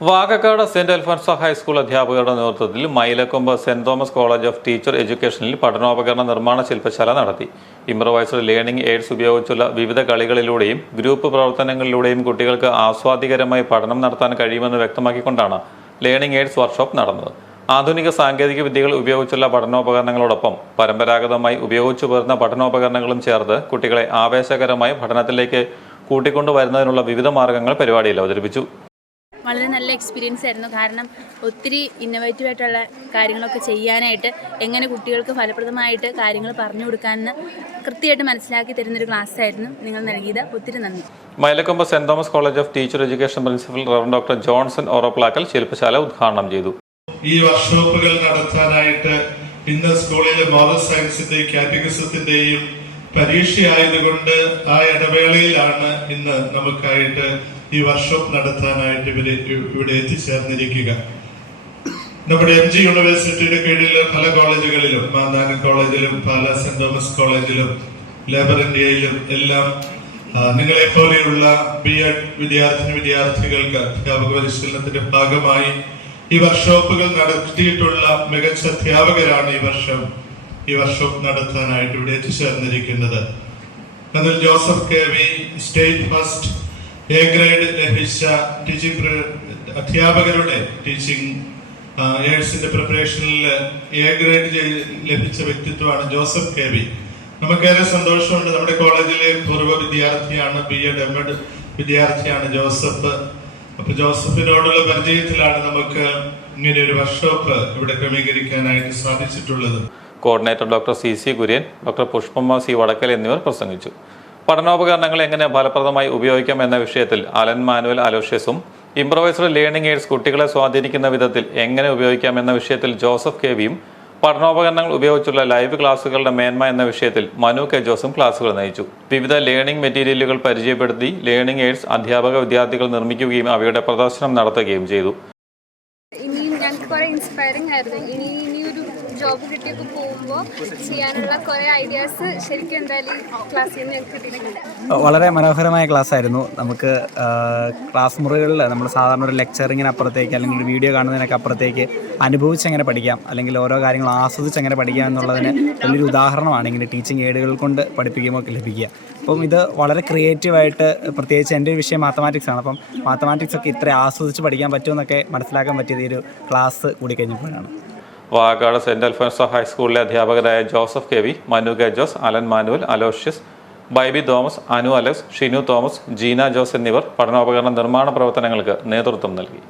Vakakkad saint Alphonsa high school അധ്യാപകരുടെ നേതൃത്വത്തിൽ Mylacompu saint Thomas college of teacher എഡ്യൂക്കേഷനിൽ പഠനോപകരണ നിർമ്മാണ ശില്പശാല നടത്തി. ഇംപ്രവൈസ്ഡ് ലേണിംഗ് എയ്ഡ്സ് ഉപയോഗിച്ചുള്ള വിവിധ കളികളിലൂടെയും ഗ്രൂപ്പ് പ്രവർത്തനങ്ങളിലൂടെയും കുട്ടികൾക്ക് ആസ്വാദികരമായി പഠനം നടത്താൻ കഴിയുമെന്ന് വ്യക്തമാക്കിക്കൊണ്ടാണ് ലേണിംഗ് എയ്ഡ്സ് വർക്ക്ഷോപ്പ് നടന്നത്. ആധുനിക സാങ്കേതിക വിദ്യകൾ ഉപയോഗിച്ചുള്ള പഠനോപകരണങ്ങളോടൊപ്പം പരമ്പരാഗതമായി ഉപയോഗിച്ചു വരുന്ന പഠനോപകരണങ്ങളും ചേർത്ത് കുട്ടികളെ ആവേശകരമായി പഠനത്തിലേക്ക് കൂട്ടിക്കൊണ്ടുവരുന്നതിനുള്ള വിവിധ മാർഗങ്ങൾ പരിപാടിയിൽ അവതരിപ്പിച്ചു. വളരെ നല്ല എക്സ്പീരിയൻസ് ആയിരുന്നു. കാരണം ഒത്തിരി ഇന്നോവേറ്റീവ് ആയിട്ടുള്ള കാര്യങ്ങളൊക്കെ ചെയ്യാനായിട്ട് എങ്ങനെ കുട്ടികൾക്ക് ഫലപ്രദമായിട്ട് കാര്യങ്ങൾ പറഞ്ഞു കൊടുക്കാമെന്ന് കൃത്യമായിട്ട് മനസ്സിലാക്കി തരുന്നൊരു ക്ലാസ് ആയിരുന്നു നിങ്ങൾ നൽകിയത്. ഒത്തിരി നന്ദി. Mylacompu saint Thomas college of teacher education principal Rev doctor Johnson Oroplakkal ശില്പശാല ഉദ്ഘാടനം ചെയ്തു. ഈ വർക്ക്ഷോപ്പുകൾ നടത്താനായിട്ട് ഇന്ന് സ്കൂളിലെ മോറൽ സയൻസിന്റെ കാറ്റഗറിസത്തിന്റെയും പരീക്ഷയായതുകൊണ്ട് ആ ഇടവേളയിലാണ് ഇന്ന് നമുക്കായിട്ട് ഈ വർക്ക്ഷോപ്പ് നടത്താനായിട്ട് ഇവർ ഇവിടെ എത്തിച്ചേർന്നിരിക്കുക. നമ്മുടെ എം ജി യൂണിവേഴ്സിറ്റിയുടെ കീഴിൽ പല കോളേജുകളിലും മാന്നാനം കോളേജിലും പാല സെന്റ് തോമസ് കോളേജിലും ലേബർ ഇന്ത്യയിലും എല്ലാം നിങ്ങളെ പോലെയുള്ള ബി എഡ് വിദ്യാർത്ഥിനി വിദ്യാർത്ഥികൾക്ക് അധ്യാപക പരിശീലനത്തിന്റെ ഭാഗമായി ഈ വർക്ക്ഷോപ്പുകൾ നടത്തിയിട്ടുള്ള മികച്ച അധ്യാപകരാണ് ഈ വർഷം ഈ വർക്ക്ഷോപ്പ് നടത്താനായിട്ട് ഇവിടെ എത്തിച്ചേർന്നിരിക്കുന്നത്. Joseph K V state first A grade ലഭിച്ച ടീച്ചിങ് അധ്യാപകരുടെ ടീച്ചിങ് എയ്ഡ്സിന്റെ പ്രിപ്പറേഷനിൽ എ ഗ്രേഡ് ലഭിച്ച വ്യക്തിത്വമാണ് ജോസഫ് കെ വി. നമുക്കേറെ സന്തോഷമുണ്ട്. നമ്മുടെ കോളേജിലെ പൂർവ വിദ്യാർത്ഥിയാണ് ബി എഡ് എം എഡ് വിദ്യാർത്ഥിയാണ് ജോസഫ്. അപ്പൊ ജോസഫിനോടുള്ള പരിചയത്തിലാണ് നമുക്ക് ഇങ്ങനെ ഒരു വർക്ക്ഷോപ്പ് ഇവിടെ ക്രമീകരിക്കാനായിട്ട് സാധിച്ചിട്ടുള്ളത്. Coordinator doctor C C Kurian doctor Pushpamma C Vadakkal എന്നിവർ പ്രസംഗിച്ചു. പഠനോപകരണങ്ങൾ എങ്ങനെ ഫലപ്രദമായി ഉപയോഗിക്കാം എന്ന വിഷയത്തിൽ അലൻ മാനുവൽ അലോഷ്യസും ഇംപ്രൊവൈസ്ഡ് ലേണിംഗ് എയ്ഡ്സ് കുട്ടികളെ സ്വാധീനിക്കുന്ന വിധത്തിൽ എങ്ങനെ ഉപയോഗിക്കാം എന്ന വിഷയത്തിൽ ജോസഫ് കെ വിയും പഠനോപകരണങ്ങൾ ഉപയോഗിച്ചുള്ള ലൈവ് ക്ലാസുകളുടെ മേന്മ എന്ന വിഷയത്തിൽ മനു കെ ജോസും ക്ലാസുകൾ നയിച്ചു. വിവിധ ലേണിംഗ് മെറ്റീരിയലുകൾ പരിചയപ്പെടുത്തി ലേണിംഗ് എയ്ഡ്സ് അധ്യാപക വിദ്യാർത്ഥികൾ നിർമ്മിക്കുകയും അവയുടെ പ്രദർശനം നടത്തുകയും ചെയ്തു. ഇനിയും ഞങ്ങൾക്ക് കുറെ ഇൻസ്പയറിംഗ് ആയിരുന്നു. ഇനി ഇനി ഒരു ജോബ് കിട്ടിയൊക്കെ പോകുമ്പോൾ ചെയ്യാനുള്ള കുറേ ഐഡിയാസ് ശരിക്കും എന്തായാലും ക്ലാസ്സിൽ നിന്ന് ഞങ്ങൾക്ക് കിട്ടിയിട്ടുണ്ട് വളരെ മനോഹരമായ ക്ലാസ് ആയിരുന്നു. നമുക്ക് ക്ലാസ് മുറികളിൽ നമ്മൾ സാധാരണ ഒരു ലെക്ചറിങ്ങിന് അപ്പുറത്തേക്ക് അല്ലെങ്കിൽ ഒരു വീഡിയോ കാണുന്നതിനൊക്കെ അപ്പുറത്തേക്ക് അനുഭവിച്ച് എങ്ങനെ പഠിക്കാം. അല്ലെങ്കിൽ ഓരോ കാര്യങ്ങൾ ആസ്വദിച്ച് എങ്ങനെ പഠിക്കാം എന്നുള്ളതിന് വലിയൊരു ഉദാഹരണമാണ് ഇങ്ങനെ ടീച്ചിങ് എയ്ഡുകൾ കൊണ്ട് പഠിപ്പിക്കുമ്പോൾ ലഭിക്കുക. അപ്പം ഇത് വളരെ ക്രിയേറ്റീവായിട്ട് പ്രത്യേകിച്ച് എന്റെ ഒരു വിഷയം മാത്തമാറ്റിക്സ് ആണ്. അപ്പം മാത്തമാറ്റിക്സ് ഒക്കെ ഇത്ര ആസ്വദിച്ച് പഠിക്കാൻ പറ്റുമെന്നൊക്കെ മനസ്സിലാക്കാൻ പറ്റിയത് ഈ ഒരു ക്ലാസ് കൂടി കഴിഞ്ഞപ്പോഴാണ്. വാകാട് സെന്റ് അൽഫോൻസോ ഹൈസ്കൂളിലെ അധ്യാപകരായ Joseph K V Manu K Jose Alan Manuel Aloysius Baiby Thomas Anu Alex Shinu Thomas Jeena Jose എന്നിവർ പഠനോപകരണ നിർമ്മാണ പ്രവർത്തനങ്ങൾക്ക് നേതൃത്വം നൽകി.